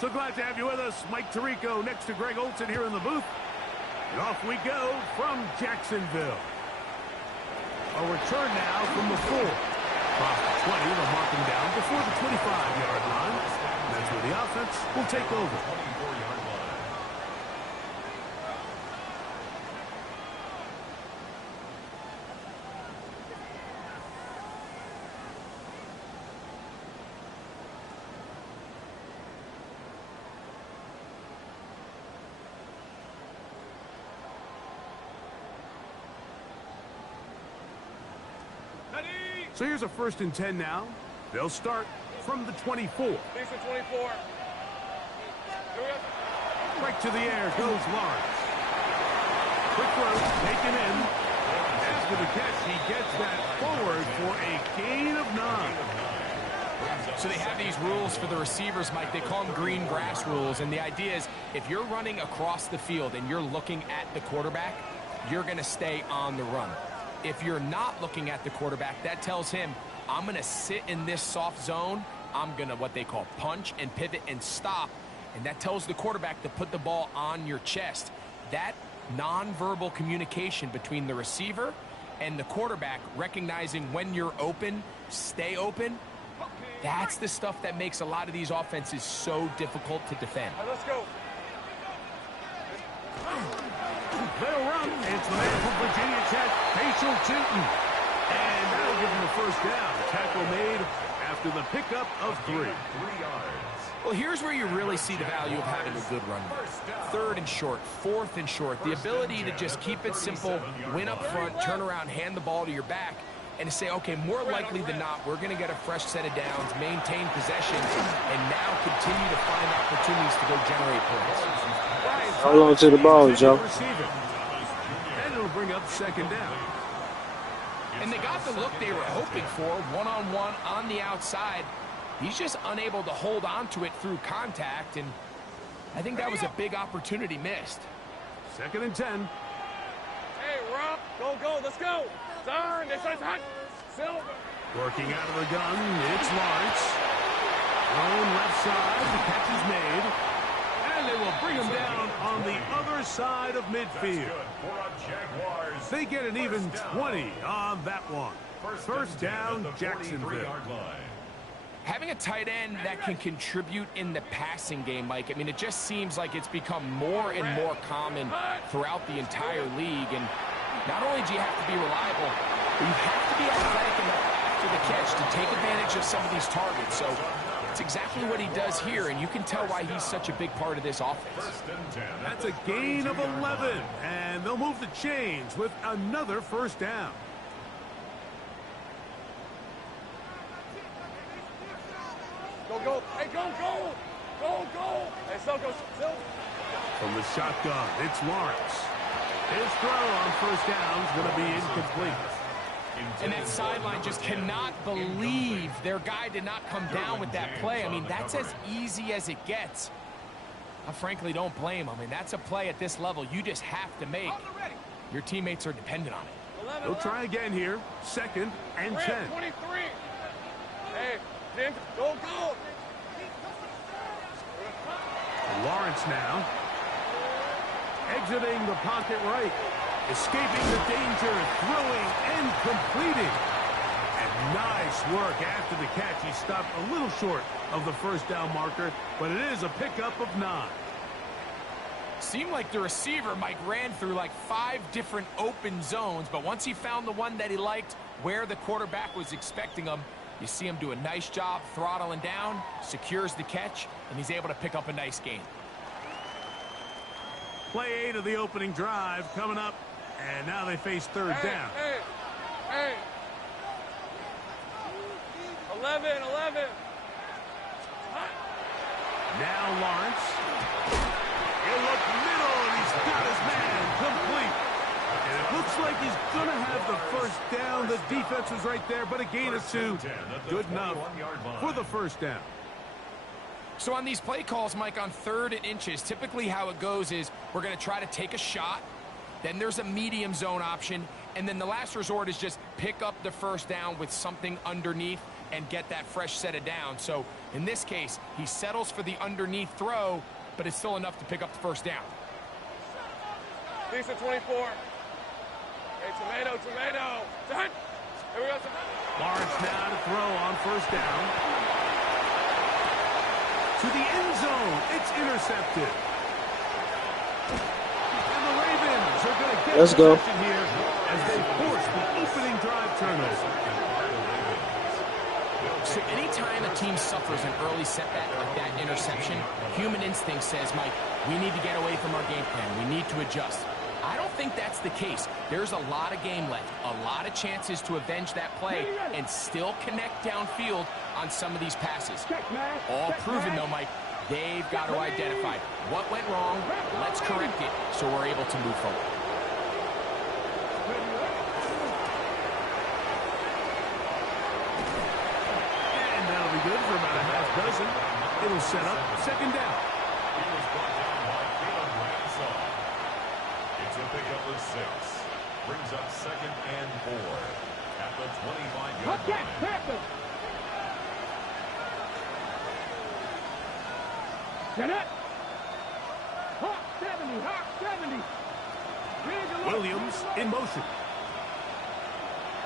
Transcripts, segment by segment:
So glad to have you with us. Mike Tirico next to Greg Olson here in the booth. And off we go from Jacksonville. A return now from the 4. Across the 20, they'll mark him down before the 25-yard line. That's where the offense will take over. So here's a 1st and 10 now. They'll start from the 24. Thanks for 24. Right to the air goes Lawrence. Quick throw, taken in. After the catch, he gets that forward for a gain of 9. So they have these rules for the receivers, Mike. They call them green grass rules. And the idea is if you're running across the field and you're looking at the quarterback, you're going to stay on the run. If you're not looking at the quarterback, that tells him, I'm going to sit in this soft zone. I'm going to what they call punch and pivot and stop. And that tells the quarterback to put the ball on your chest. That nonverbal communication between the receiver and the quarterback, recognizing when you're open, stay open, that's the stuff that makes a lot of these offenses so difficult to defend. All right, let's go. They'll run. It's the man from Virginia Tech, Rachel Tootin. And that'll give him the 1st down. Tackle made after the pickup of 3. Well, here's where you really see the value of having a good run. 3rd and short, 4th and short. The ability to just keep it simple, win up front, turn around, hand the ball to your back, and to say, okay, more likely than not, we're going to get a fresh set of downs, maintain possession, and now continue to find opportunities to go generate points. Hold on to the ball, Joe. And it'll bring up 2nd down. And they got the look they were hoping for, one-on-one on the outside. He's just unable to hold on to it through contact, and I think that was a big opportunity missed. 2nd and 10. Hey, Rob, go, let's go. Turn, this is hot. Silver. Working out of the gun, it's Lawrence. Thrown left side, the catch is made. And they will bring him down on the other side of midfield. They get an even 20 on that one. 1st down, Jacksonville. Having a tight end that can contribute in the passing game, Mike, I mean, it just seems like it's become more and more common throughout the entire league. And not only do you have to be reliable, but you have to be athletic enough after the catch to take advantage of some of these targets. So it's exactly what he does here, and you can tell why he's such a big part of this offense. That's a gain of 11, and they'll move the chains with another 1st down. Go. Hey, go. Hey, go. From the shotgun, it's Lawrence. His throw on 1st down is going to be incomplete. And that sideline just cannot believe their guy did not come down with that play. I mean, that's as easy as it gets. I frankly don't blame him. I mean, that's a play at this level you just have to make. Your teammates are dependent on it. They'll try again here. 2nd and 10. 23. Hey, Jim, go. Lawrence now. Exiting the pocket right. Escaping the danger, throwing and completing. And nice work after the catch. He stopped a little short of the 1st down marker, but it is a pickup of 9. Seemed like the receiver, Mike, ran through like 5 different open zones, but once he found the one that he liked, where the quarterback was expecting him, you see him do a nice job throttling down, secures the catch, and he's able to pick up a nice gain. Play 8 of the opening drive coming up, and now they face 3rd down. Hey. 11. Now Lawrence. He'll look middle, and he's got his man complete. And it looks like he's going to have the 1st down. The defense was right there, but a gain of 2. Good enough for the 1st down. So on these play calls, Mike, on 3rd and inches, typically how it goes is we're going to try to take a shot. Then there's a medium zone option. And then the last resort is just pick up the 1st down with something underneath and get that fresh set of downs. So in this case, he settles for the underneath throw, but it's still enough to pick up the first down. Decent 24. Hey, tomato. Done. Here we go. Lawrence now to throw on first down. To the end zone. It's intercepted. And the Ravens are going to get possession here as they force the opening drive turnover. So anytime a team suffers an early setback like that interception, human instinct says, Mike, we need to get away from our game plan. We need to adjust. I don't think that's the case. There's a lot of game left, a lot of chances to avenge that play and still connect downfield on some of these passes. All proven, though, Mike, they've got to identify what went wrong, let's correct it so we're able to move forward. And that'll be good for about a half dozen. It'll set up second down. It's a pickup of 6. Brings up 2nd and 4 at the 25-yard line. Get it! Hawk 70! Williams in motion.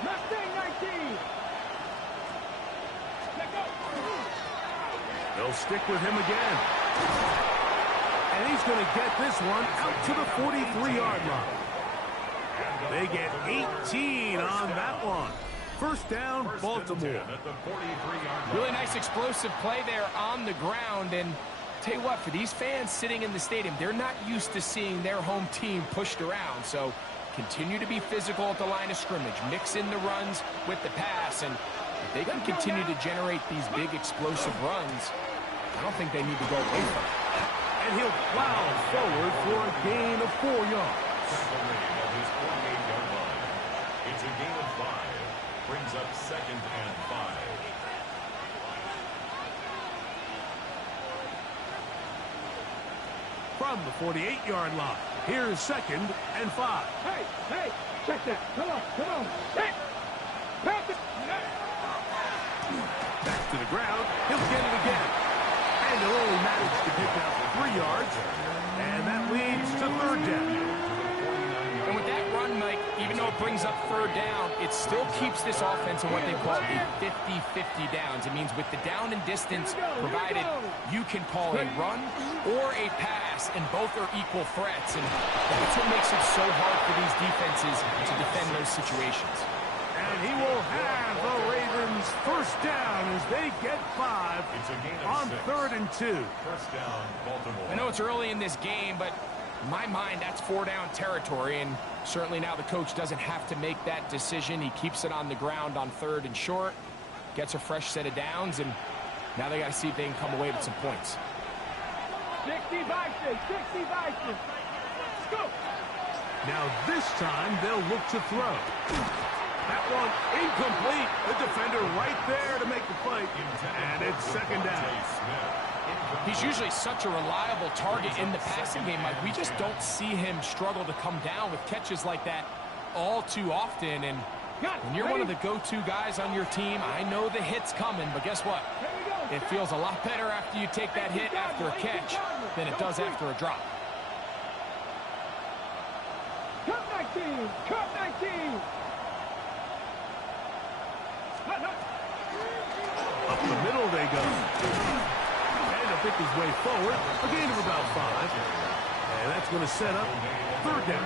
Mustang 19! Let go! They'll stick with him again. And he's going to get this one out to the 43-yard line. They get 18 on that one. First down, Baltimore. Really nice explosive play there on the ground. And tell you what, for these fans sitting in the stadium, they're not used to seeing their home team pushed around. So continue to be physical at the line of scrimmage. Mix in the runs with the pass. And if they can continue to generate these big explosive runs, I don't think they need to go away from it. And he'll plow forward for a gain of 4 yards. It's a gain of 5. Brings up 2nd and 5. From the 48-yard line, here's 2nd and 5. Hey, check that. Come on. Hey, pass it. Back to the ground, he'll get it again. And he'll only manage to pick up 3 yards. And that leads to third down. And with that run, Mike, even though it brings up third down, it still keeps this offense in what they call a 50-50 downs. It means with the down and distance provided, you can call a run or a pass, and both are equal threats. And that's what makes it so hard for these defenses to defend those situations. And he will have the Ravens first down as they get 5 on 3rd and 2. First down, Baltimore. I know it's early in this game, but in my mind, that's 4-down territory, and certainly now the coach doesn't have to make that decision. He keeps it on the ground on 3rd and short, gets a fresh set of downs, and now they got to see if they can come away with some points. 60 Bison. Let's go. Now this time they'll look to throw. That one incomplete. The defender right there to make the play. And it's second down. He's usually such a reliable target in the passing game, Mike. We just don't see him struggle to come down with catches like that all too often. And when you're one of the go-to guys on your team, I know the hit's coming, but guess what? It feels a lot better after you take that hit after a catch than it does after a drop. Cup 19. Up the middle they go. And he'll pick his way forward. A gain of about 5. And that's going to set up third down.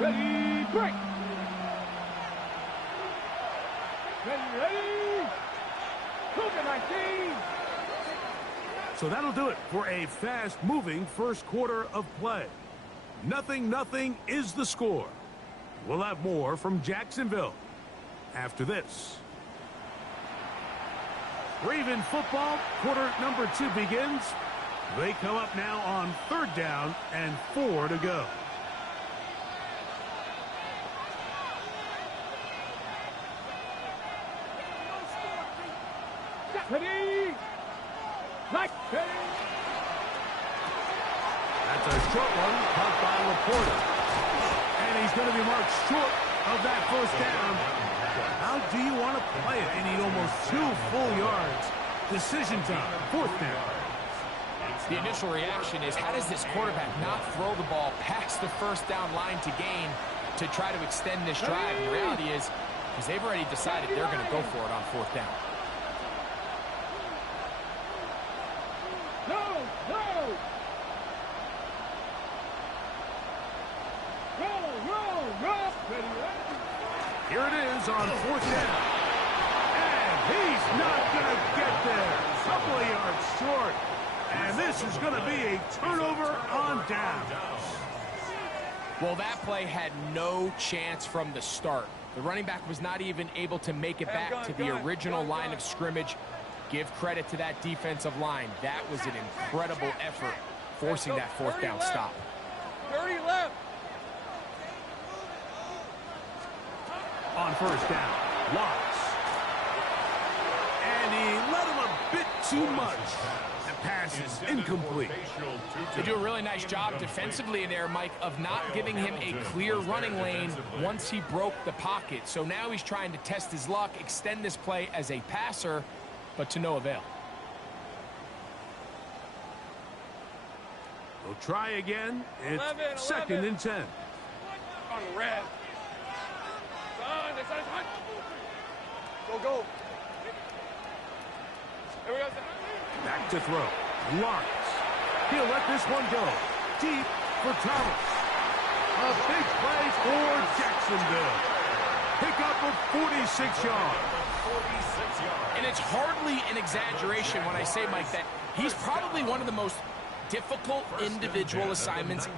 Ready, break. Ready. Cougar 19. So that'll do it for a fast-moving first quarter of play. 0-0 is the score. We'll have more from Jacksonville after this. Raven football, quarter number 2 begins. They come up now on third down and 4 to go. Ready? Like, ready? That's a short one, caught by Laporta. And he's going to be marked short of that first down. How do you want to play it? They need almost 2 full yards. Decision time, 4th down. The initial reaction is, how does this quarterback not throw the ball past the first down line to gain to try to extend this drive? And the reality is, because they've already decided they're going to go for it on 4th down. Go, go! Roll, roll! Ready, ready? Here it is on 4th down. And he's not going to get there. Couple of yards short. And this is going to be a turnover on down. Well, that play had no chance from the start. The running back was not even able to make it back to the original line of scrimmage. Give credit to that defensive line. That was an incredible effort, forcing that 4th down stop. 30 left. On 1st down, Watts. And he let him a bit too much. The pass is incomplete. They do a really nice job defensively in there, Mike, of not giving him a clear running lane once he broke the pocket. So now he's trying to test his luck, extend this play as a passer, but to no avail. They'll try again. It's 11. 2nd and 10. On red. Go, go. Here we go. Back to throw. Lawrence. He'll let this one go. Deep for Thomas. A big play for Jacksonville. Pickup of 46 yards. And it's hardly an exaggeration when I say, Mike, that he's probably one of the most difficult individual assignments.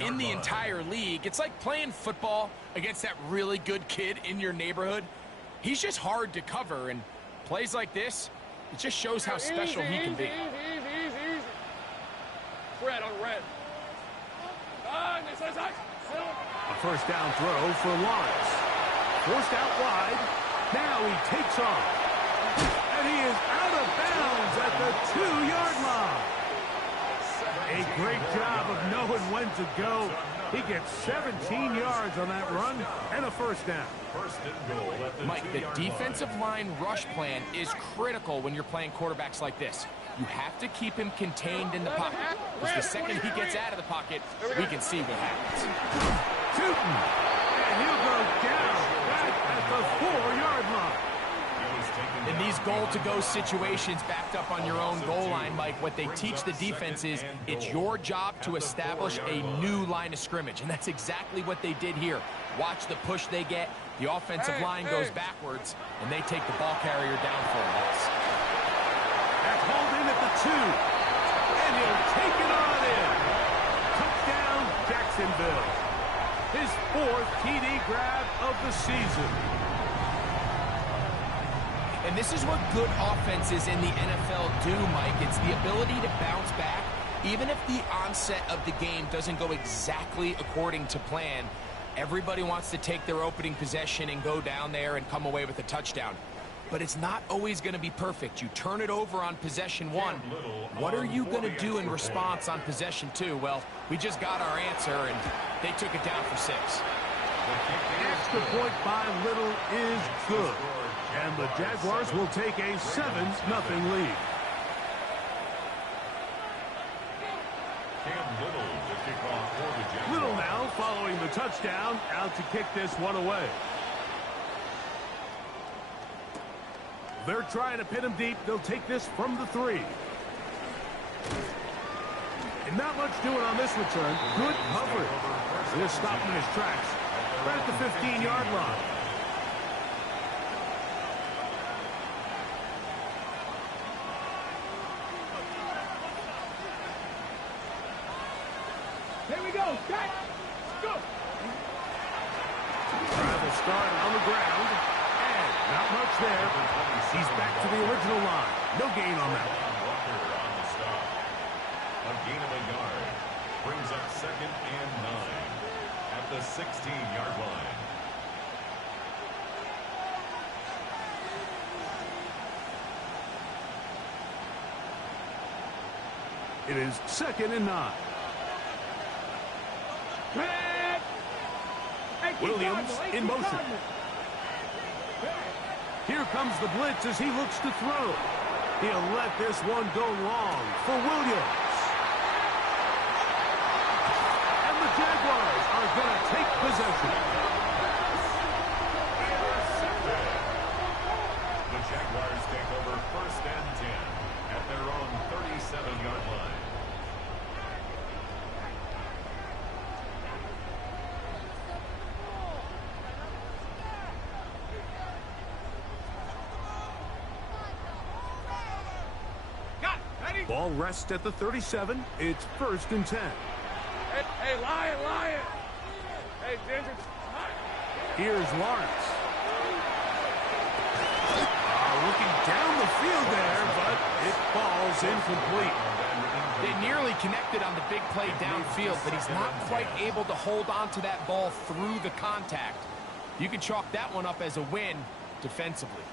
In the entire league. It's like playing football against that really good kid in your neighborhood. He's just hard to cover, and plays like this, it just shows how special he can be. Easy. Red on red. A 1st down throw for Lawrence. Forced out wide. Now he takes off. And he is out of bounds at the 2-yard line. A great job of knowing when to go. He gets 17 yards on that run and a 1st down. Mike, the defensive line rush plan is critical when you're playing quarterbacks like this. You have to keep him contained in the pocket, because the second he gets out of the pocket, we can see what happens. Shooting, and he'll go down back at the 4-yard line. In these goal-to-go situations backed up on your own goal line, Mike, what they teach the defense is it's your job to establish a new line of scrimmage, and that's exactly what they did here. Watch the push they get. The offensive line goes backwards, and they take the ball carrier down for a loss. That's hauled in at the 2, and he'll take it on in. Touchdown, Jacksonville. His 4th TD grab of the season. And this is what good offenses in the NFL do, Mike. It's the ability to bounce back, even if the onset of the game doesn't go exactly according to plan. Everybody wants to take their opening possession and go down there and come away with a touchdown. But it's not always going to be perfect. You turn it over on possession 1. What are you going to do in response on possession 2? Well, we just got our answer, and they took it down for 6. Extra point by Little is good. And the Jaguars will take a 7-0 lead. Little now following the touchdown, out to kick this one away. They're trying to pin him deep. They'll take this from the 3. And not much doing on this return. Good coverage. Just stopped in his tracks. Right at the 15-yard line. Here we go. Cut. Go. Travel start on the ground. And not much there. He's back to the original line. No gain on that. On the stop. A gain of a yard. Brings up 2nd and 9 at the 16-yard line. It is 2nd and 9. Red. Hey, keep Williams going, boy. in Keep motion. going. Here comes the blitz as he looks to throw. He'll let this one go long for Williams. And the Jaguars are going to take possession. The Jaguars take over 1st and 10 at their own 37-yard line. Ball rests at the 37. It's 1st and 10. Hey, Lion. Hey, Ginger. Here's Lawrence. Looking down the field there, but it falls incomplete. They nearly connected on the big play downfield, but he's not quite able to hold on to that ball through the contact. You can chalk that one up as a win defensively.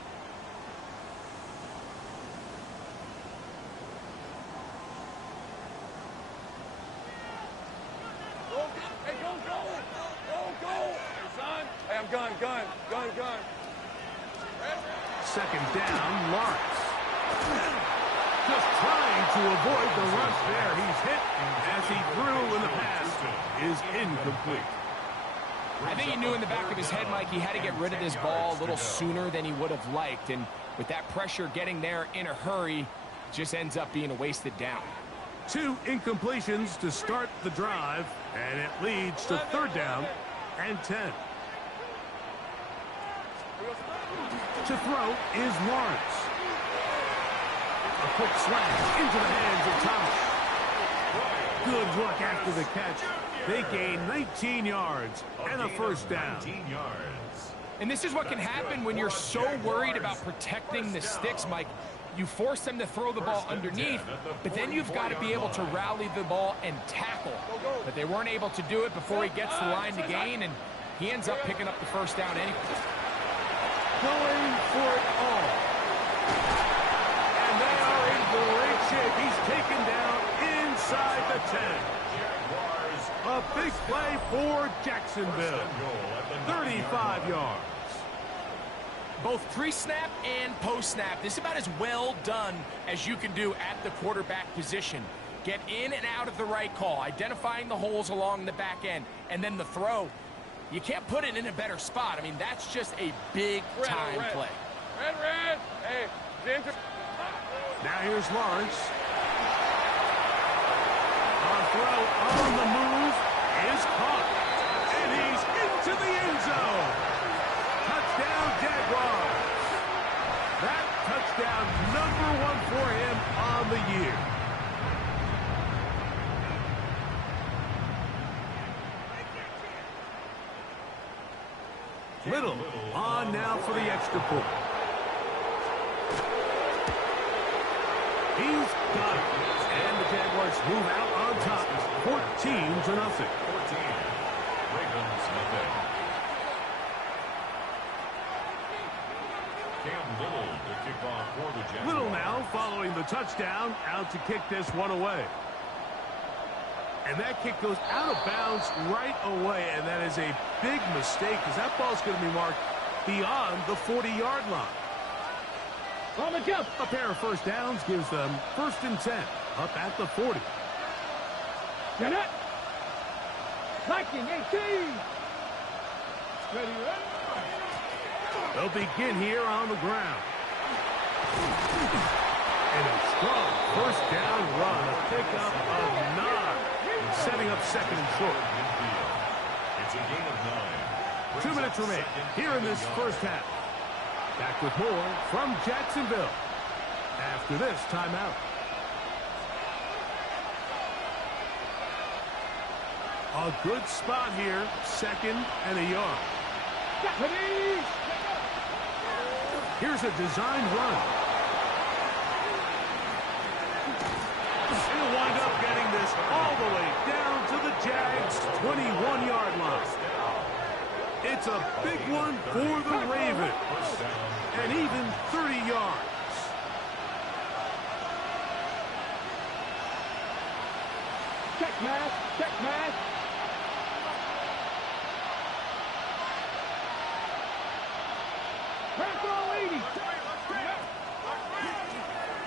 Go. Hey, son. Hey, I'm gun. 2nd down, Lawrence. Just trying to avoid the rush there. He's hit as he threw, and the pass is incomplete. I think he knew in the back of his head, Mike, he had to get rid of this ball a little sooner than he would have liked. And with that pressure getting there in a hurry, just ends up being a wasted down. 2 incompletions to start the drive, and it leads to 3rd down and 10. To throw is Lawrence. A quick slash into the hands of Thomas. Good work after the catch. They gain 19 yards and a 1st down. 19 yards. And this is what can happen when you're so worried about protecting the sticks, Mike. You force them to throw the ball underneath, but then you've got to be able to rally the ball and tackle. But they weren't able to do it before he gets the line to gain, and he ends up picking up the 1st down anyway. Going for it all. And they are in great shape. He's taken down inside the 10. A big play for Jacksonville. 35 yards. Both pre-snap and post-snap, this is about as well done as you can do at the quarterback position. Get in and out of the right call, identifying the holes along the back end, and then the throw. You can't put it in a better spot. I mean, that's just a big-time play. Red. Hey, Ginger. Now here's Lawrence. A throw on the move is caught. And he's into the end zone. Touchdown, Jaguars. That touchdown #1 for him on the year. Little on now for the extra point. He's got it. And the Jaguars move out on top. 14-0. 14. Ravens nothing. Cam Little to kick off for the Jaguars. Little now following the touchdown, out to kick this one away. And that kick goes out of bounds right away, and that is a big mistake because that ball's going to be marked beyond the 40-yard line. On the jump. A pair of 1st downs gives them 1st and 10, up at the 40. Get it. Viking 18. Ready. They'll begin here on the ground. And a strong first down run, a pickup of 9, setting up second and short. It's a gain of 9. 2 minutes remain here in this first half. Back with more from Jacksonville after this timeout. A good spot here, 2nd and a yard. Here's a designed run. He'll wind up getting this all the way down to the Jags' 21-yard line. It's a big one for the Ravens, and even 30 yards. Check match, check match.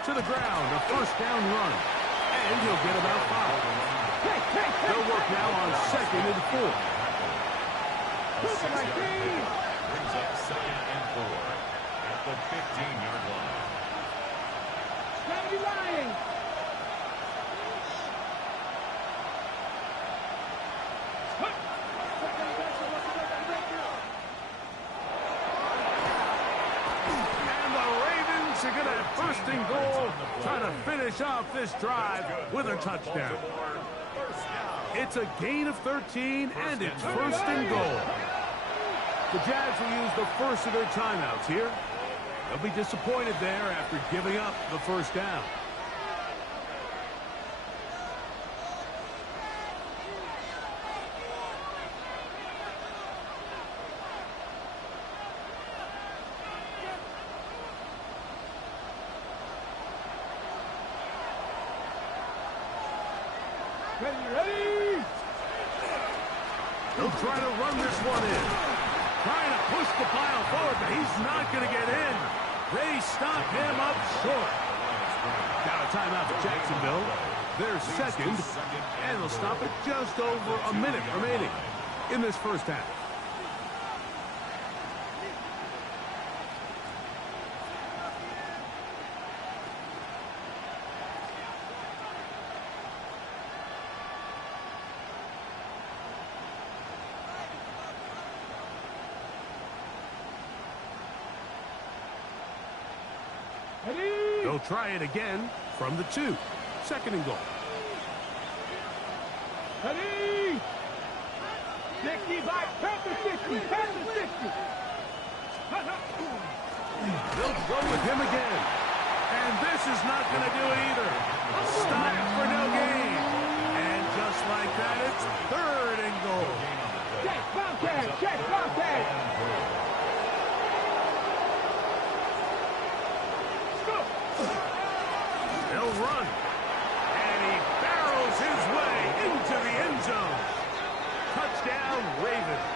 To the ground, a first down run, and he'll get about 5. They'll work now on 2nd and 4. Brings up 2nd and 4 at the 15-yard line. Gotta be lying. Are going to have first and goal, trying to finish off this drive with a touchdown. It's a gain of 13, and it's first and goal. The Jags will use the first of their timeouts here. They'll be disappointed there after giving up the first down. Ready? He'll try to run this one in. Trying to push the pile forward, but he's not going to get in. They stop him up short. Now a timeout for Jacksonville. They're 2nd, and they'll stop it just over a minute remaining in this first half. They'll try it again from the 2. 2nd and goal. Ready? 60 by Panther 60. Panther 60. They'll go with him again. And this is not going to do it either. Stop for no gain. And just like that, it's 3rd and goal. Check, Bobcat. Check, Bobcat. They'll run. And he barrels his way into the end zone. Touchdown, Ravens.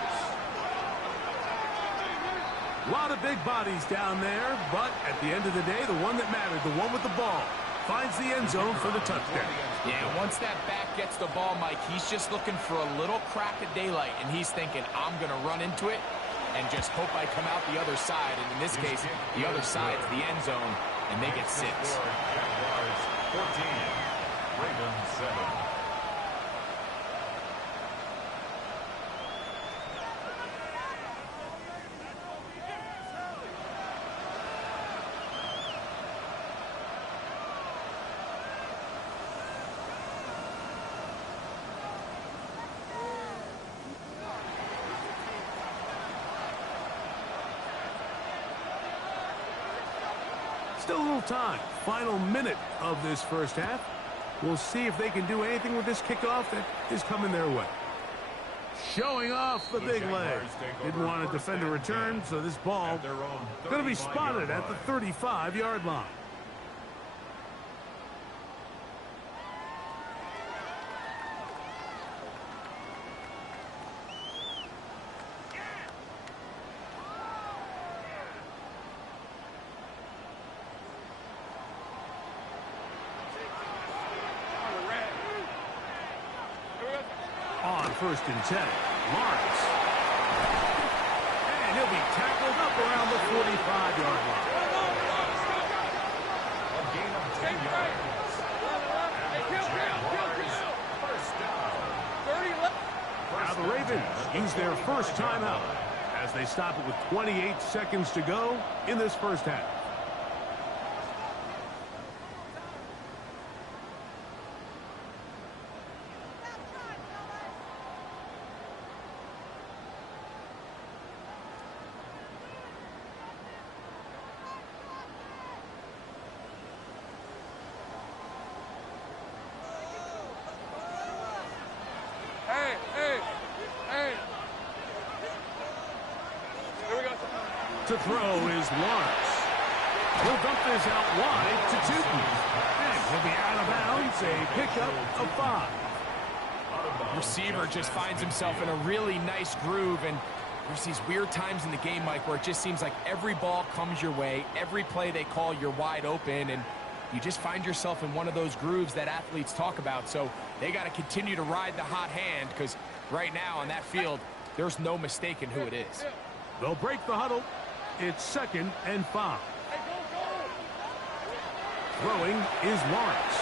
A lot of big bodies down there, but at the end of the day, the one that mattered, the one with the ball, finds the end zone for the touchdown. Yeah, once that back gets the ball, Mike, he's just looking for a little crack of daylight, and he's thinking, I'm going to run into it and just hope I come out the other side. And in this case, the other side's the end zone, and they get 6. Jaguars 14, Ravens 7. Still a little time. Final minute of this first half. We'll see if they can do anything with this kickoff that is coming their way. Showing off the big leg. Didn't want to defend a return, so this ball going to be spotted at the 35-yard line. On 1st and 10, Lawrence. And he'll be tackled up around the 45-yard line. A gain of 10 yards. Hey, kill. First down. 30 left. Now the Ravens use their first timeout as they stop it with 28 seconds to go in this first half. Hey. Here we go. To throw is Lawrence. He'll dump this out wide to Tootin. And he'll be out of bounds, a pickup of 5. Receiver just finds himself in a really nice groove, and there's these weird times in the game, Mike, where it just seems like every ball comes your way, every play they call, you're wide open, and you just find yourself in one of those grooves that athletes talk about. So they got to continue to ride the hot hand, because right now on that field, there's no mistaking who it is. They'll break the huddle. It's 2nd and 5. Throwing is Lawrence.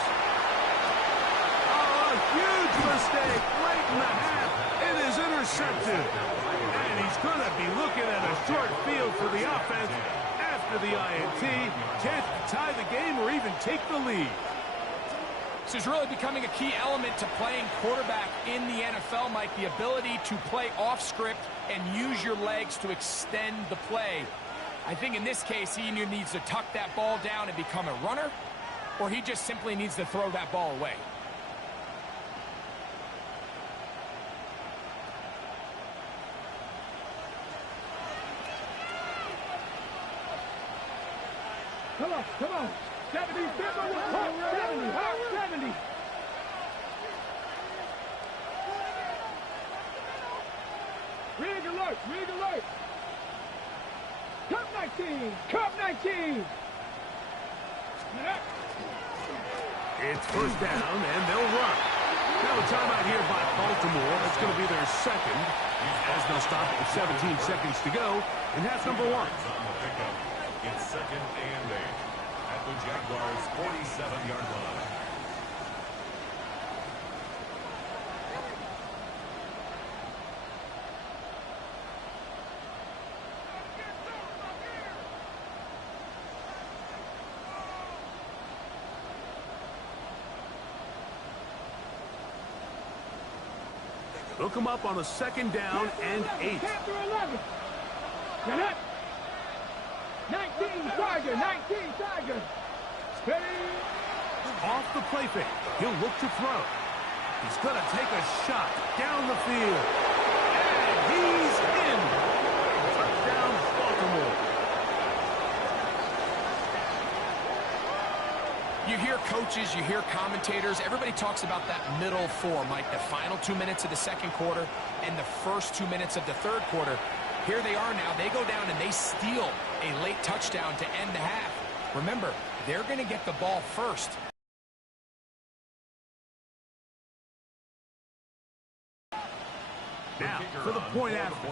Oh, a huge mistake right in the half. It is intercepted. And he's going to be looking at a short field for the offense after the INT. Can't tie the game or even take the lead. This is really becoming a key element to playing quarterback in the NFL, Mike, the ability to play off script and use your legs to extend the play. I think in this case, he either needs to tuck that ball down and become a runner, or he just simply needs to throw that ball away. Come on. 70, 70, 70. Rig alert. Cup 19. It's first down, and they'll run. Now a timeout here by Baltimore. That's going to be their second, as they'll stop it with 17 seconds to go in half number 1. It's 2nd and 8 at the Jaguars' 47-yard line. They'll come up on a 2nd down and 8. After 11. Get up. 19 Tiger. Steady. Off the play fake. He'll look to throw. He's going to take a shot down the field. And he's in. Touchdown, Baltimore. You hear coaches, you hear commentators, everybody talks about that middle 4, Mike, the final 2 minutes of the second quarter and the first 2 minutes of the third quarter. Here they are now. They go down and they steal a late touchdown to end the half. Remember, they're going to get the ball first. Now, for the point after.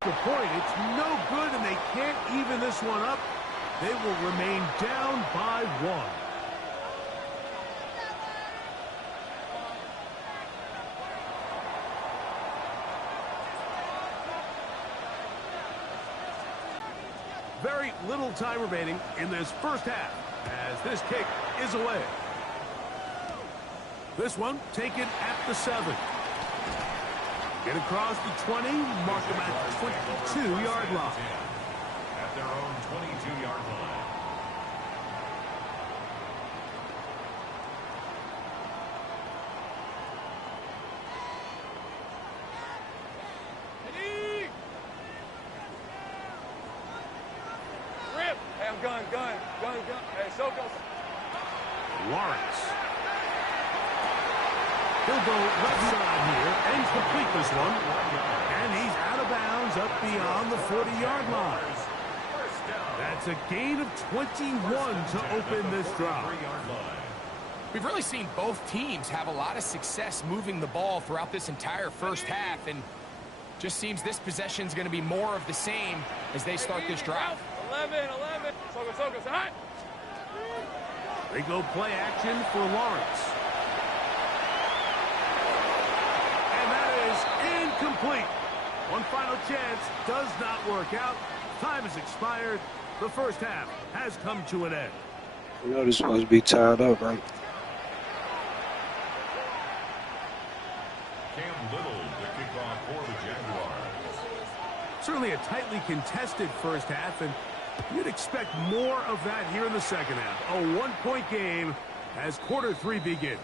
The point, it's no good, and they can't even this one up. They will remain down by 1. Very little time remaining in this first half as this kick is away. This one taken at the 7. Get across the 20, mark them at the 22-yard line. At their own 22-yard line. Rip. Hey, I'm gun. Hey, so go. Lawrence. He'll go left side here and complete this one. And he's out of bounds up beyond the 40-yard line. That's a gain of 21 to open this drive. We've really seen both teams have a lot of success moving the ball throughout this entire first half, and Just seems this possession is going to be more of the same as they start this drive. 11. Focus, hot. They go play action for Lawrence. And that is incomplete. One final chance does not work out. Time has expired. The first half has come to an end. You know this supposed to be tied up, right? Cam Little to kick off for the Jaguars. Certainly a tightly contested first half, and you'd expect more of that here in the second half. A one-point game as quarter 3 begins.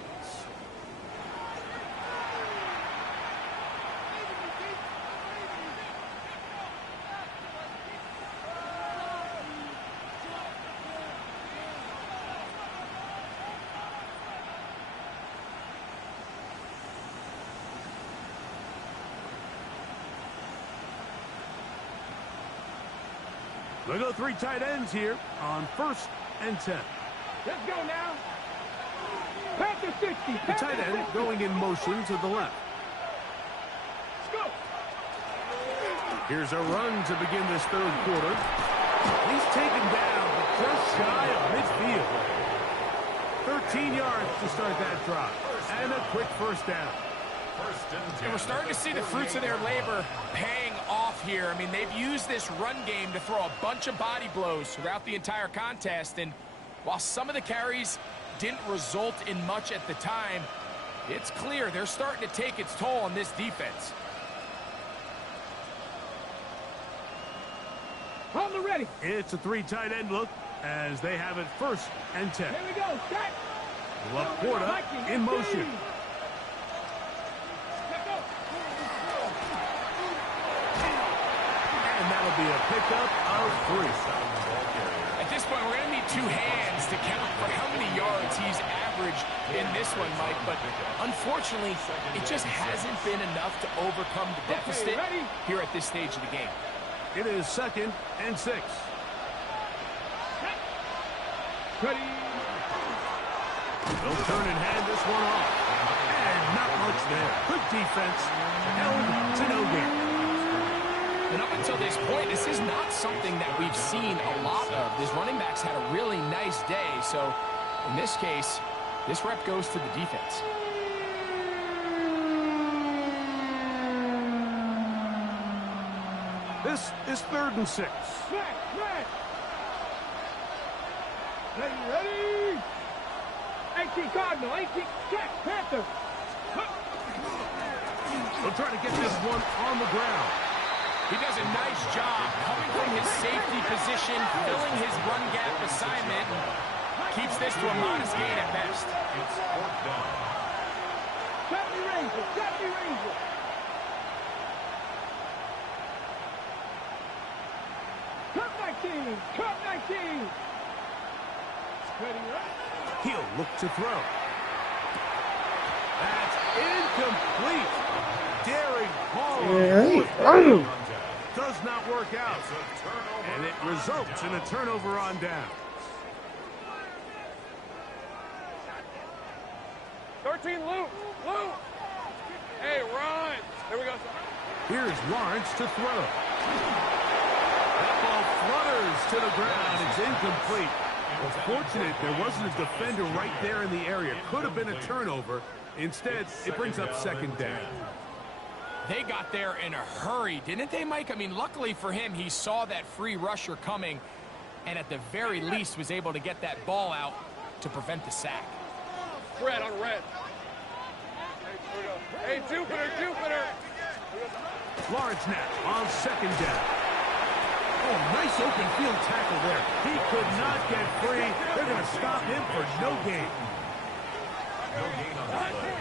They go 3 tight ends here on 1st and 10. Let's go now. Panther 60. The tight end going in motion to the left. Let's go. Here's a run to begin this 3rd quarter. He's taken down just shy of midfield. 13 yards to start that drive. And a quick first down. And we're starting to see the fruits of their labor paying off here. I mean, they've used this run game to throw a bunch of body blows throughout the entire contest. And while some of the carries didn't result in much at the time, it's clear they're starting to take its toll on this defense. On the ready. It's a 3 tight end look as they have it 1st and 10. Here we go. Set. Laporta in motion. And that'll be a pickup of 3. At this point, we're going to need 2 hands to count for how many yards he's averaged in this one, Mike. But unfortunately, it just hasn't been enough to overcome the deficit here at this stage of the game. It is 2nd and 6. Ready. They'll turn and hand this one off. And not much there. Good defense. Held to no gain. And up until this point, this is not something that we've seen a lot of. These running backs had a really nice day. So in this case, this rep goes to the defense. This is 3rd and 6. Ready. 18 Cardinal. 18 check. Panther. They'll try to get this one on the ground. He does a nice job coming from his safety position, filling his run gap assignment, keeps this to a modest gain at best. It's 4th down. Jazzy Ranger. Cut 19. Ready, right? He'll look to throw. That's incomplete. Daring ball. Does not work out. And it results in a turnover on down. 13, Luke. Hey, run. There we go. Here's Lawrence to throw. That ball flutters to the ground. It's incomplete. Well, fortunate there wasn't a defender right there in the area. Could have been a turnover. Instead, it brings up 2nd down. They got there in a hurry, didn't they, Mike? I mean, luckily for him, he saw that free rusher coming and at the very least was able to get that ball out to prevent the sack. Red on red. Hey, Jupiter. Lawrence now on 2nd down. Oh, nice open field tackle there. He could not get free. They're going to stop him for no gain. No gain on the play.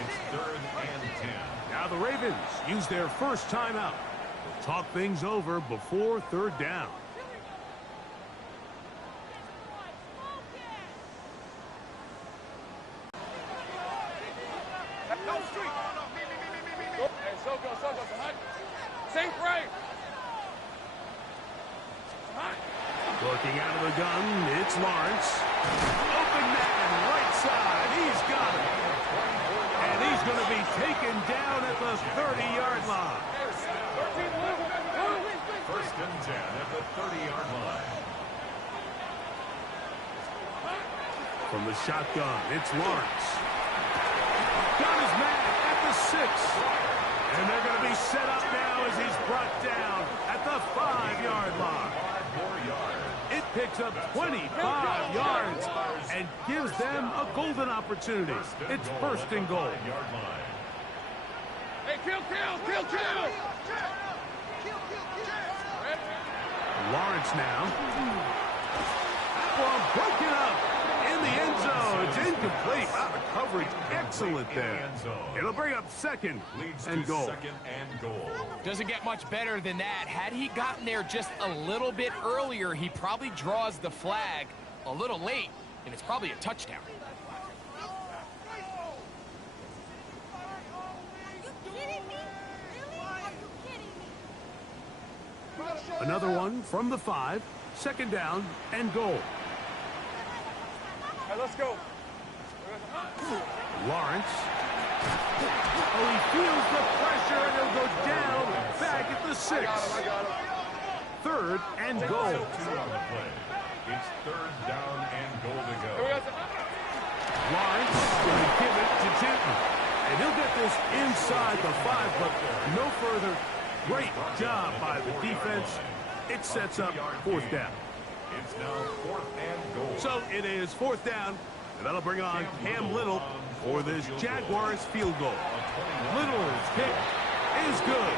It's 3rd and 10. Now the Ravens use their first timeout. They'll talk things over before 3rd down. Hey, SoRough. Sink right. Working out of the gun, it's Lawrence. Open man, right side. He's got it. And he's going to be taken down at the 30-yard line. First and 10 at the 30-yard line. From the shotgun, it's Lawrence. Got his man at the 6. And they're going to be set up now as he's brought down at the 5-yard line. 5 more yards. It picks up 25 yards and gives them a golden opportunity. It's first and goal. Yard line. Hey, kill! Lawrence now. That ball broken up in the end zone. It's incomplete. Wow, the coverage excellent there. It'll bring up second and goal. Second and goal. Doesn't get much better than that. Had he gotten there just a little bit earlier, he probably draws the flag a little late, and it's probably a touchdown. Another one from the 5. Second down and goal. Hey, let's go. Lawrence. Oh, he feels the pressure, and he'll go down back at the 6. Third and goal. 2 on the play. It's third down and goal to go. Lawrence going to give it to Denton. And he'll get this inside the 5, but no further. Great job by the defense. It sets up fourth down. It's now fourth and goal. So it is fourth down, and that'll bring on Cam Little for this Jaguars field goal. Little's kick is good.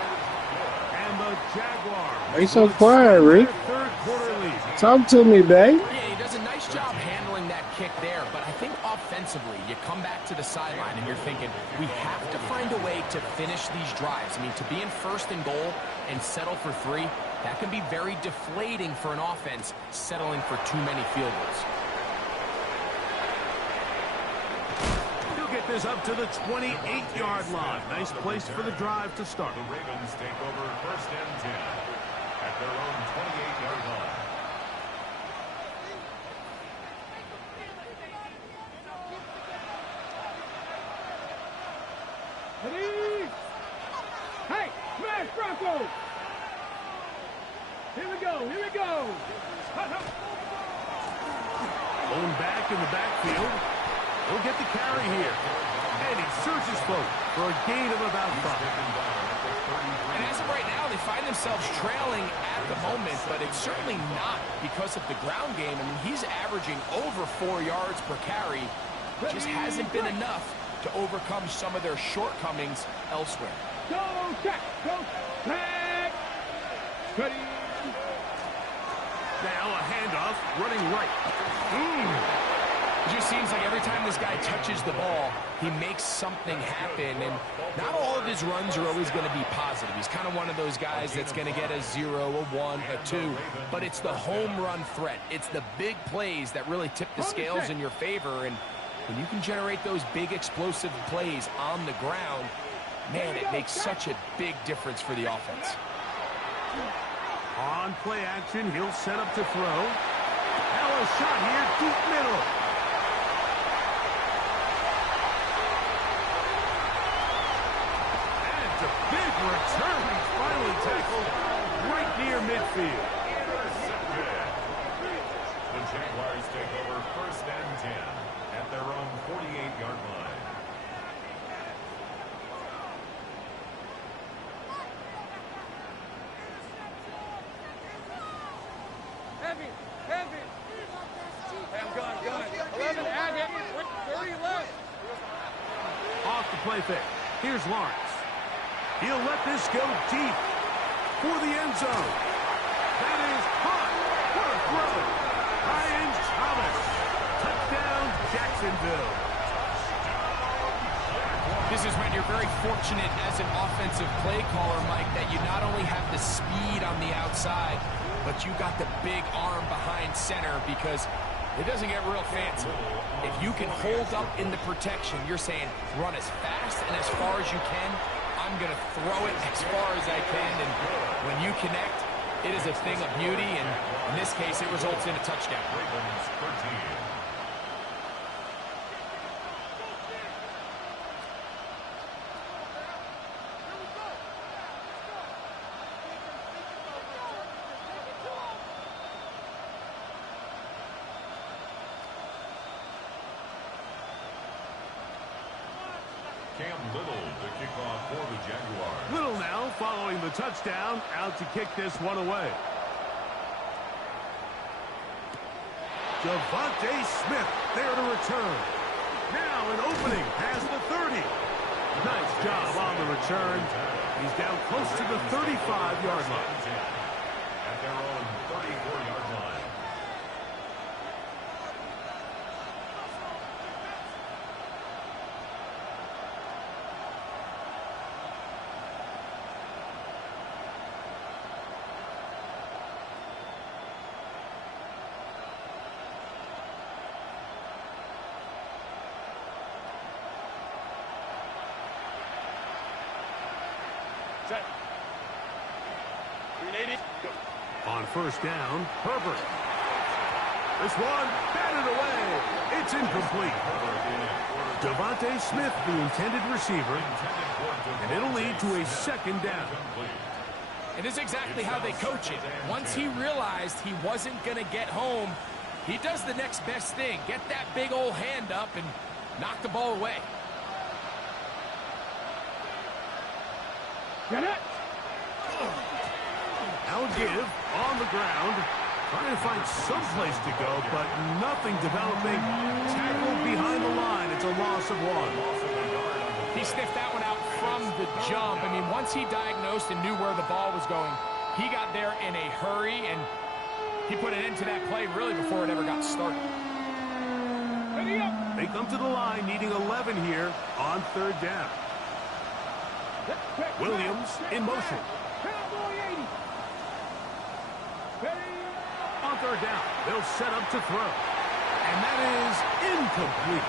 And the Jaguars. Why so quiet, Rick? Third quarter lead. Talk to me, babe. Yeah, he does a nice job handling that kick there, but I think offensively, you come back to the sideline and you're thinking, we have to find a way to finish these drives. I mean, to be in first and goal and settle for 3, that can be very deflating for an offense settling for too many field goals. He'll get this up to the 28-yard line. Nice place for the drive to start. The Ravens take over first and 10 at their own 28-yard line. Hey, smash Bronco! Here we go! Going back in the backfield. He'll get the carry here. And he searches for a gain of about 5. And as of right now, they find themselves trailing at the moment, but it's certainly not because of the ground game. I mean, he's averaging over 4 yards per carry. It just hasn't been enough to overcome some of their shortcomings elsewhere. Go, check! Go, back! Ready! Now a handoff, running right. It just seems like every time this guy touches the ball, he makes something happen, and not all of his runs are always going to be positive. He's kind of one of those guys that's going to get a 0, a 1, a 2, but it's the home run threat. It's the big plays that really tip the scales in your favor, and when you can generate those big explosive plays on the ground, man, it makes such a big difference for the offense. On play action, he'll set up to throw. Now a shot here, deep middle. And it's a big return. He's finally tackled right near midfield. The Jaguars take over first and 10 at their own 48-yard line. Heavy! Hey, I'm gone. 11, add it. 30 left. Off the play fake. Here's Lawrence. He'll let this go deep for the end zone. That is hot. What a throw. Ryan Thomas. Touchdown, Jacksonville. This is when you're very fortunate as an offensive play caller, Mike, that you not only have the speed on the outside, but you got the big arm behind center, because it doesn't get real fancy. If you can hold up in the protection, you're saying run as fast and as far as you can. I'm going to throw it as far as I can, and when you connect, it is a thing of beauty, and in this case, it results in a touchdown. Ravens 13. Cam Little to kick off for the Jaguars. Little now following the touchdown, out to kick this one away. Devontae Smith there to return. Now an opening past the 30. Nice job on the return. He's down close to the 35-yard line. At their own 34-yard line. Set. 380. Go. On first down, Herbert. This one batted away. It's incomplete. Devontae Smith, the intended receiver, and it'll lead to a second down. It is exactly how they coach it. Once he realized he wasn't going to get home, he does the next best thing. Get that big old hand up and knock the ball away. Get it! Now give on the ground. Trying to find some place to go, but nothing developing. Tackled behind the line. It's a loss of one. He sniffed that one out from the jump. I mean, once he diagnosed and knew where the ball was going, he got there in a hurry, and he put it into that play really before it ever got started. They come to the line needing 11 here on third down. Williams in motion. On third down, they'll set up to throw. And that is incomplete.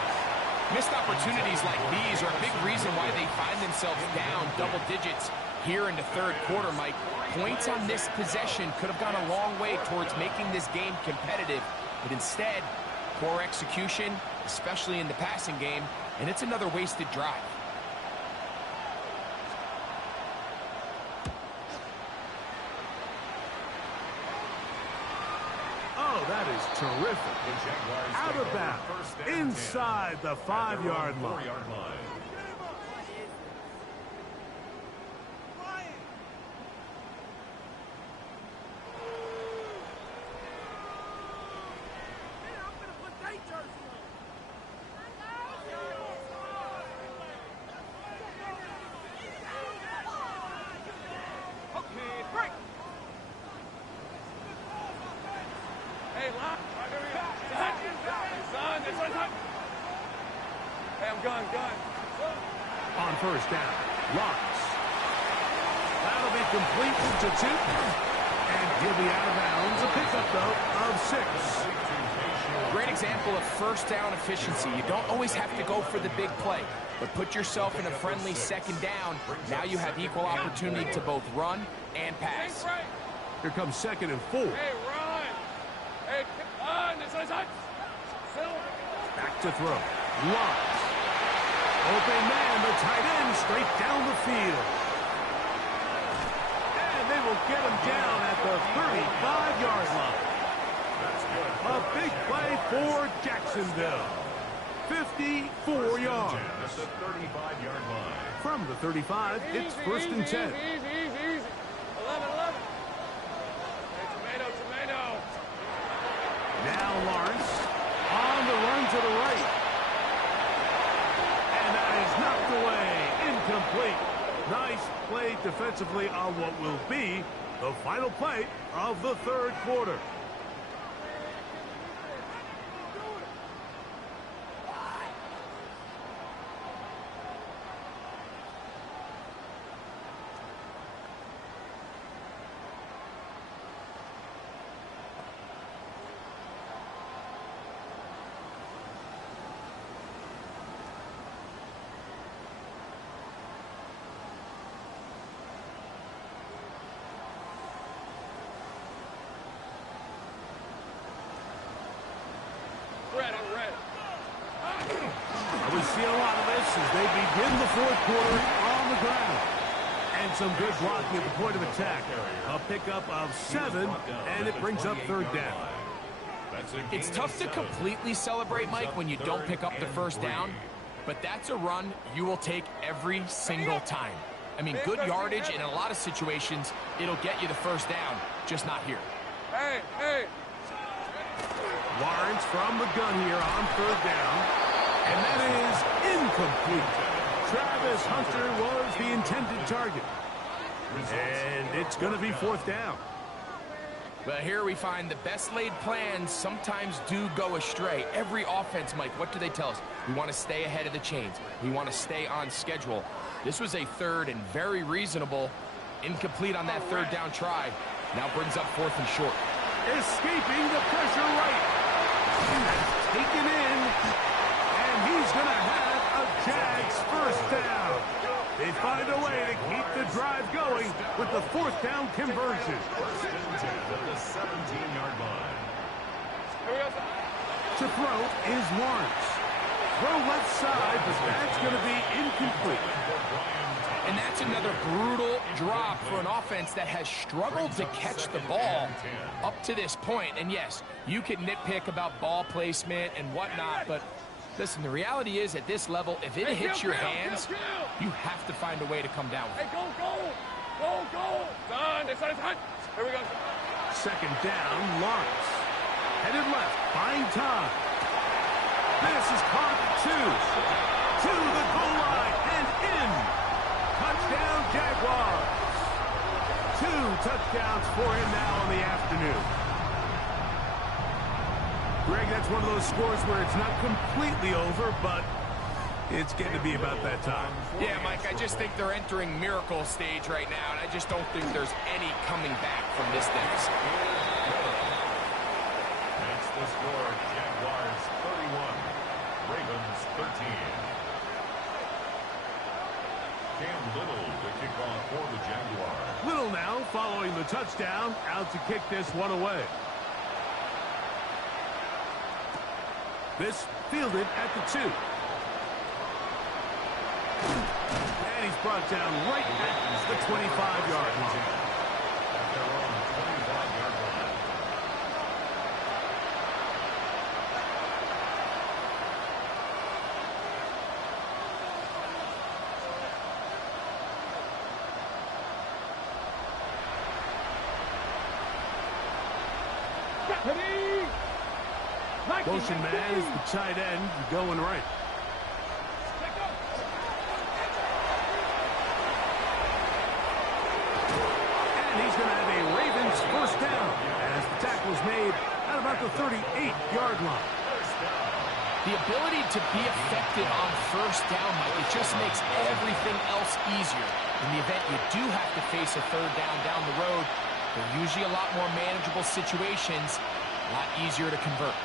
Missed opportunities like these are a big reason why they find themselves down double digits here in the third quarter, Mike. Points on this possession could have gone a long way towards making this game competitive, but instead, poor execution, especially in the passing game, and it's another wasted drive. Oh, that is terrific. Out of bounds, inside the 5-yard line. Hey, lock. Son, this one's up. Hey, I'm gun. On first down, Lawrence. That'll be complete to 2. And he'll be out of bounds. A pickup, though, of 6. Great example of first down efficiency. You don't always have to go for the big play, but put yourself in a friendly second down. Now you have equal opportunity to both run and pass. Here comes 2nd and 4. Hey, run. Hey, on. This one's up. Back to throw. Lawrence. Open man, the tight end, straight down the field. And they will get him down at the 35-yard line. A big play for Jacksonville. 54 yards. At the 35-yard line. From the 35, it's first and 10. Easy. 11. Hey, tomato. Now Lawrence on the run to the right. And that is knocked away. Incomplete. Nice play defensively on what will be the final play of the third quarter. Red. We see a lot of this as they begin the fourth quarter on the ground. And some good blocking at the point of attack. A pickup of 7, and it brings up third down. It's tough to completely celebrate, Mike, when you don't pick up the first down. but that's a run you will take every single time. I mean, good yardage in a lot of situations, it'll get you the first down, just not here. Hey, hey. Lawrence from the gun here on third down. And that is incomplete. Travis Hunter was the intended target. And it's going to be fourth down. Well, here we find the best laid plans sometimes do go astray. Every offense, Mike, what do they tell us? We want to stay ahead of the chains. We want to stay on schedule. This was a third and very reasonable. Incomplete on that third down try. Now brings up fourth and short. Escaping the pressure right. Taken in. And he's going to have a Jags first down. They find a way to keep the drive going with the fourth down conversion. First and 10 at the 17-yard line. To throw is Lawrence. Throw left side, but that's going to be incomplete. And that's another brutal drop for an offense that has struggled to catch the ball up to this point. And yes, you can nitpick about ball placement and whatnot, but listen, the reality is at this level, if it hits your hands, you have to find a way to come down with it. Hey, go, go! Go, go! Done! It's hot! Here we go. Second down, Lawrence. Headed left, buying time. This is caught at the 2. To the goal line and in. Touchdown, Jaguars. 2 touchdowns for him now in the afternoon. Greg, that's one of those scores where it's not completely over, but it's getting to be about that time. Yeah, Mike, I just think they're entering miracle stage right now, and I just don't think there's any coming back from this deficit. That's the score. Jaguars 31, Ravens 13. Cam Little to kick off for the Jaguars. Little now following the touchdown, out to kick this one away. This fielded at the 2. And he's brought down right at the 25-yard line. At their own 25-yard line. Motion man is the tight end going right. And he's going to have a Ravens first down as the tackle is made at about the 38-yard line. The ability to be effective on first down, Mike, it just makes everything else easier. In the event you do have to face a third down the road, they're usually a lot more manageable situations, a lot easier to convert.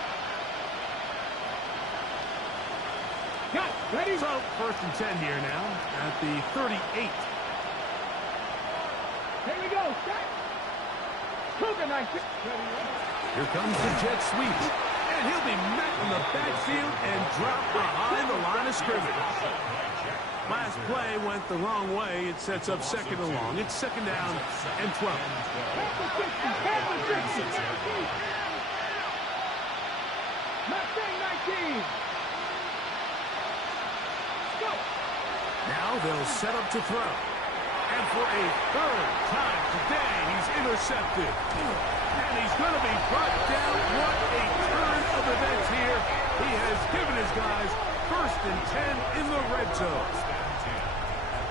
Ready? So, first and 10 here now at the 38. Here we go. Cougar night. Here comes the jet sweep. And he'll be met in the backfield and dropped behind the line of scrimmage. Last play went the wrong way. It sets up second and long. It's second down and 12. Mustang 19. Now they'll set up to throw. And for a third time today, he's intercepted. And he's going to be brought down. What a turn of events here. He has given his guys first and 10 in the red zone.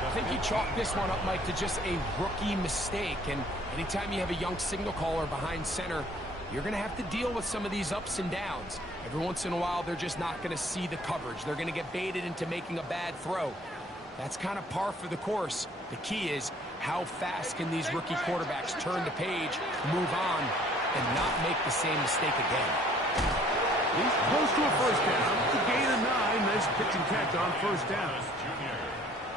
I think he chalked this one up, Mike, to just a rookie mistake. And anytime you have a young signal caller behind center, you're going to have to deal with some of these ups and downs. Every once in a while, they're just not going to see the coverage. They're going to get baited into making a bad throw. That's kind of par for the course. The key is how fast can these rookie quarterbacks turn the page, move on, and not make the same mistake again. He's close to a first down. The gain of 9. Nice pitch and catch on first down.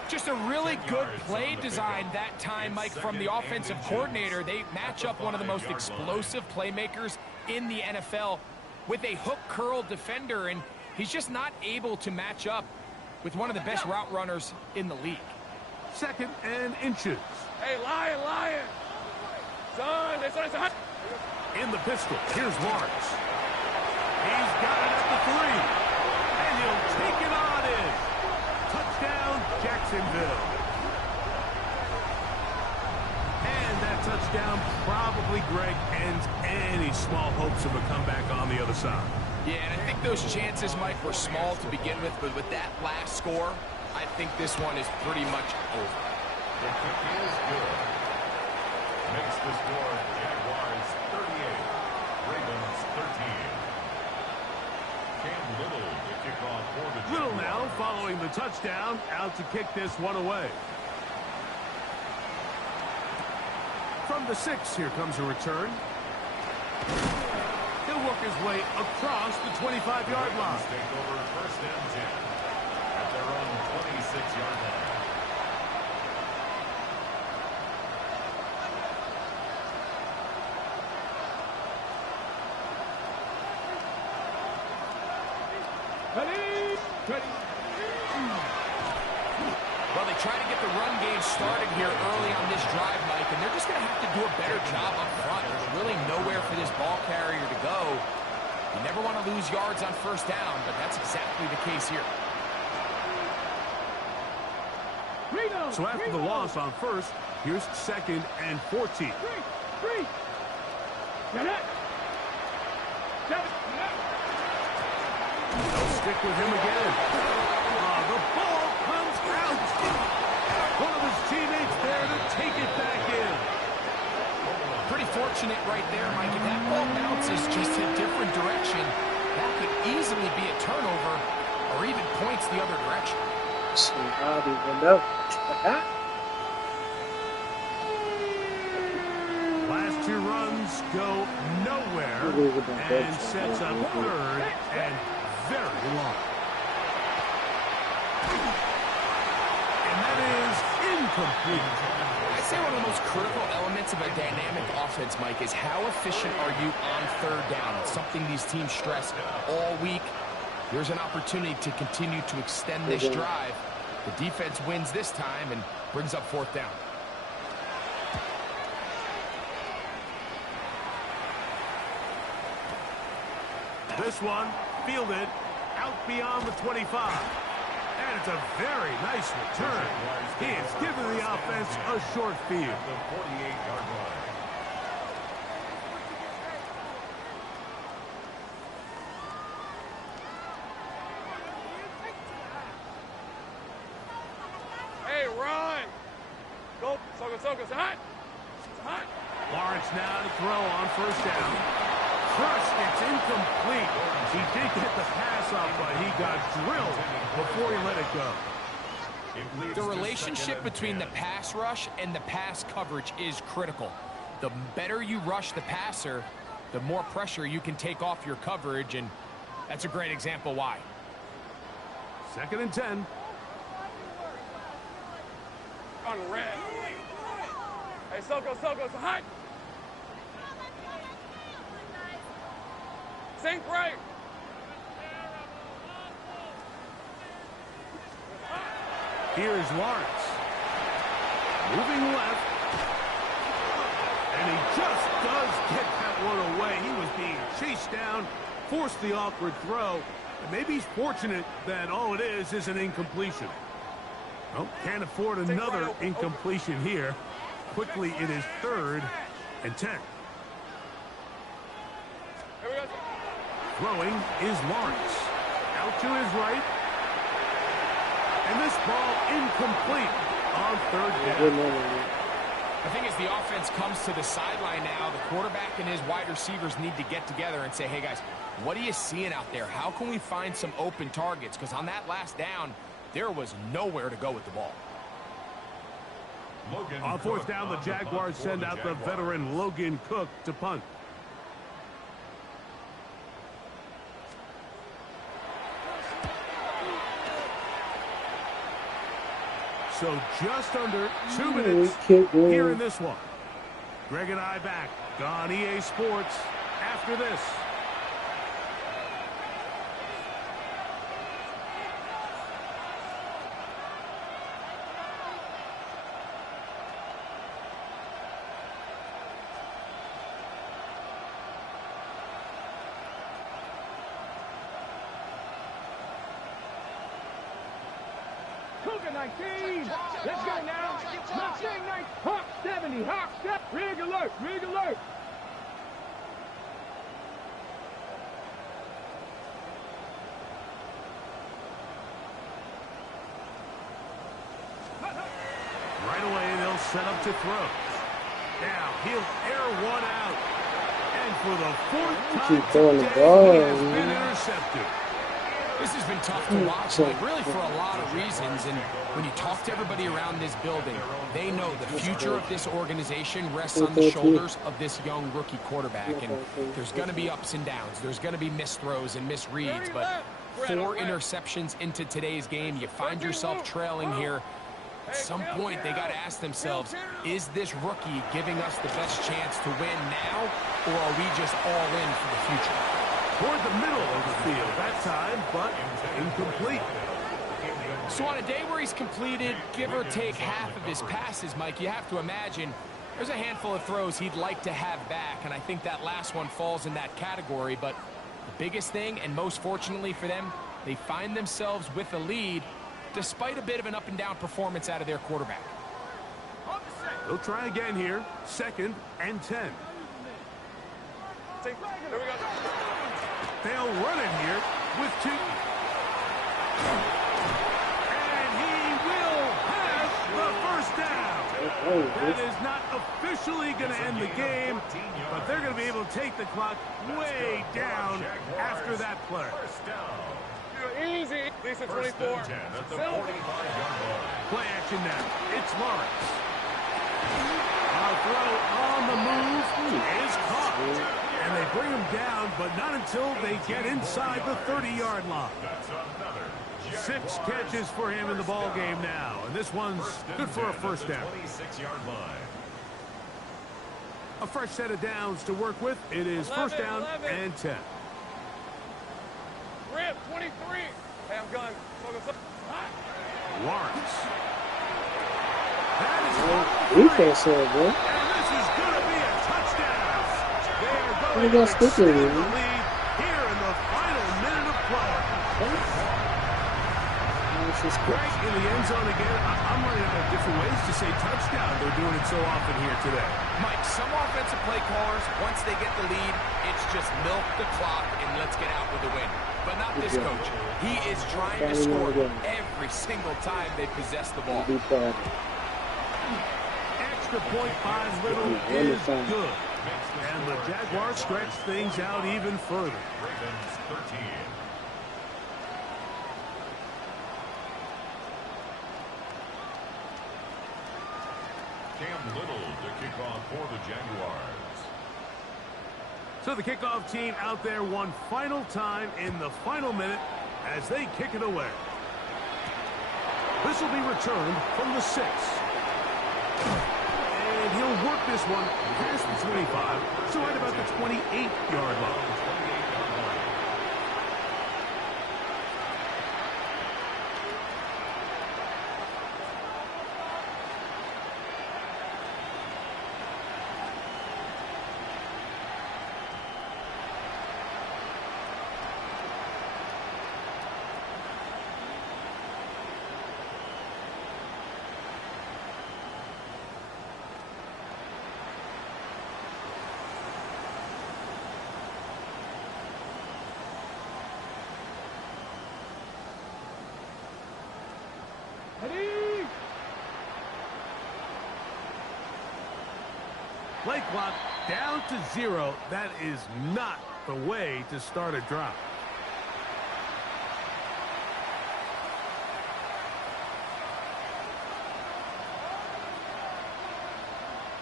Just a really good play design that time, Mike, from the offensive coordinator. They match up one of the most explosive playmakers in the NFL with a hook curl defender, and he's just not able to match up with one of the best route runners in the league. Second and inches. Hey, Lion, Lion! Son, it's hot! In the pistol, here's Lawrence. He's got it at the 3. And he'll take it on in. Jacksonville. And that touchdown probably, Greg, ends any small hopes of a comeback on the other side. Yeah, and I think those chances, Mike, were small to begin with, but with that last score, I think this one is pretty much over. The kick is good. Makes the score Jaguars 38, Ravens 13. Cam Little to kick off for the Jaguars. Little now following the touchdown, out to kick this one away. From the 6, here comes a return. He'll work his way across the 25-yard line. Take over first and 10 at their own 26-yard line. Well, they try to get the run game started here early on this drive, Mike, and they're just going to have to do a better job up front. There's really nowhere for this ball carrier to go. You never want to lose yards on first down, but that's exactly the case here. So after the loss on first, here's 2nd and 14. Three. Get it. They'll stick with him again. The ball comes out. One of his teammates there to take it back in. Pretty fortunate right there, Mike. If that ball bounces just a different direction, that could easily be a turnover or even points the other direction. Last 2 runs go nowhere and sets up 3rd and very long. And that is incomplete. I'd say one of the most critical elements of a dynamic offense, Mike, is how efficient are you on 3rd down? It's something these teams stress all week. Here's an opportunity to continue to extend this drive. The defense wins this time and brings up 4th down. This one fielded out beyond the 25. And it's a very nice return. He has given the offense a short field. The 48-yard line. Hey, run! Go, SoRough, hot! Hot! Lawrence now to throw on first down. First, it's incomplete. He did get the pass off, but he got drilled before he let it go. The relationship between the pass rush and the pass coverage is critical. The better you rush the passer, the more pressure you can take off your coverage, and that's a great example why. 2nd and 10. On red. Hey, SoRough, hot! Sink right! Here's Lawrence. Moving left. And he just does get that one away. He was being chased down, forced the awkward throw. And maybe he's fortunate that all it is an incompletion. Well, can't afford another incompletion here. Quickly, it is 3rd and 10. Here we go. Throwing is Lawrence. Out to his right. And this ball incomplete on 3rd down. The thing is, the offense comes to the sideline now. The quarterback and his wide receivers need to get together and say, hey, guys, what are you seeing out there? How can we find some open targets? Because on that last down, there was nowhere to go with the ball. On 4th down, the Jaguars send out the veteran Logan Cook to punt. So just under 2 minutes here in this one. Greg and I back on EA Sports after this. Hawk 19. Let's go now. Mustang 9. Hawk 70. Hawk 70. Rig alert. Rig alert. Right away, they'll set up to throw. Now, he'll air one out. And for the fourth time today, he has been intercepted. This has been tough to watch, like really for a lot of reasons. And when you talk to everybody around this building, they know the future of this organization rests on the shoulders of this young rookie quarterback. And there's going to be ups and downs. There's going to be missed throws and misreads. But 4 interceptions into today's game, you find yourself trailing here. At some point, they got to ask themselves, is this rookie giving us the best chance to win now, or are we just all in for the future? Toward the middle of the field that time, but incomplete. So on a day where he's completed, give or take half of his passes, Mike, you have to imagine there's a handful of throws he'd like to have back, and I think that last one falls in that category. But the biggest thing, and most fortunately for them, they find themselves with a lead despite a bit of an up-and-down performance out of their quarterback. They'll try again here. 2nd and 10. Here we go. They'll run it here with 2. And he will have the first down. That is not officially going to end the game, but they're going to be able to take the clock way down after that play. Easy. Lisa 24. Play action now. It's Lawrence. A throw on the move is caught. And they bring him down, but not until they get inside the 30-yard line. 6 catches for him in the ball game now, and this one's good for a first down. A fresh set of downs to work with. It is 1st down and 10. Rip 23. Hey, I'm gun. Lawrence. That is Defense here, bro. and this is going to be a touchdown. They are What going you to got sticking extend in, the man? lead here in the final minute of play. Right in the end zone again. I'm running out of different ways to say touchdown. They're doing it so often here today. Mike, some offensive play callers, once they get the lead, it's just milk the clock and let's get out with a win. But not this coach. He is trying to score every single time they possess the ball. Extra point by Little is good. And the Jaguars stretch things out even further. Ravens 13. Cam Little to kick off for the Jaguars. So the kickoff team out there one final time in the final minute as they kick it away. This will be returned from the 6. And he'll work this one past the 25, so right about the 28-yard line. Play clock down to 0. That is not the way to start a drive.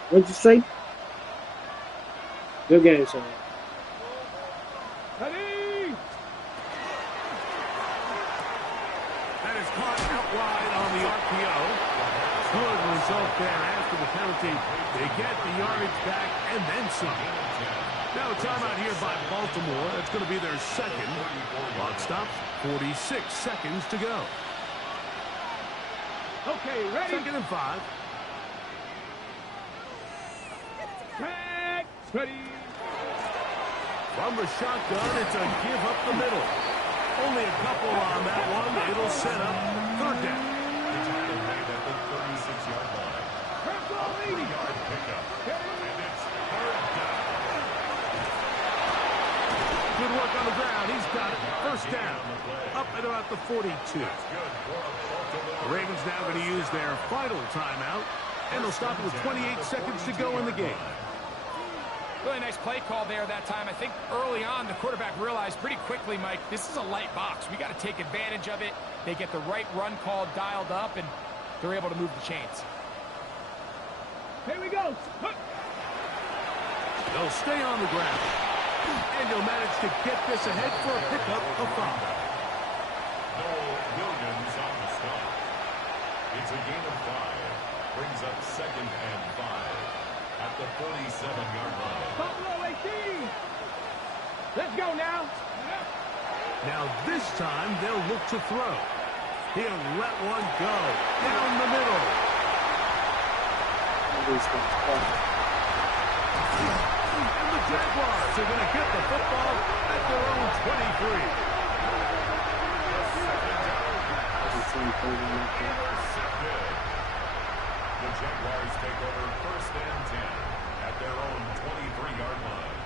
What'd you say? Good game, son. That is caught out wide on the RPO. Good result there after the penalty. They get the yardage back and then some. Now a timeout here by Baltimore. That's going to be their second. Clock stops. 46 seconds to go. Okay, ready? 2nd and 5. Tag. Ready. From the shotgun, it's a give up the middle. Only a couple on that one. It'll set up 3rd down. The tackle made at the 36-yard line. A 3-yard pickup. And it's third down. Good work on the ground. He's got it. First down. Up at about the 42. The Ravens now going to use their final timeout. And they'll stop it with 28 seconds to go in the game. Really nice play call there that time. I think early on the quarterback realized pretty quickly, Mike, this is a light box. We got to take advantage of it. They get the right run call dialed up, and they're able to move the chains. Here we go. They'll stay on the ground. And he'll manage to get this ahead for a pickup of 5. Noel Williams on the stop. It's a gain of 5. Brings up 2nd and 5 at the 47-yard line. Buffalo 18. Let's go now. Now this time they'll look to throw. He'll let one go down the middle. And the Jaguars are going to get the football at their own 23. Intercepted. The Jaguars take over 1st and 10 at their own 23-yard line.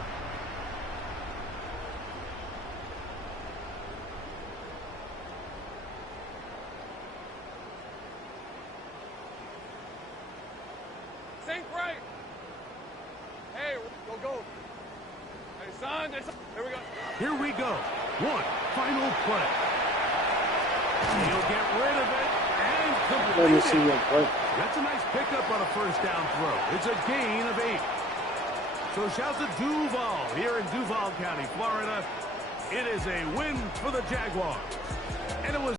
Sink right. Hey, go. Hey, son, here we go. Here we go. One final play. He'll get rid of it and complete it. That's a nice pickup on a first down throw. It's a gain of 8. So shouts to Duval here in Duval County, Florida. It is a win for the Jaguars. And it was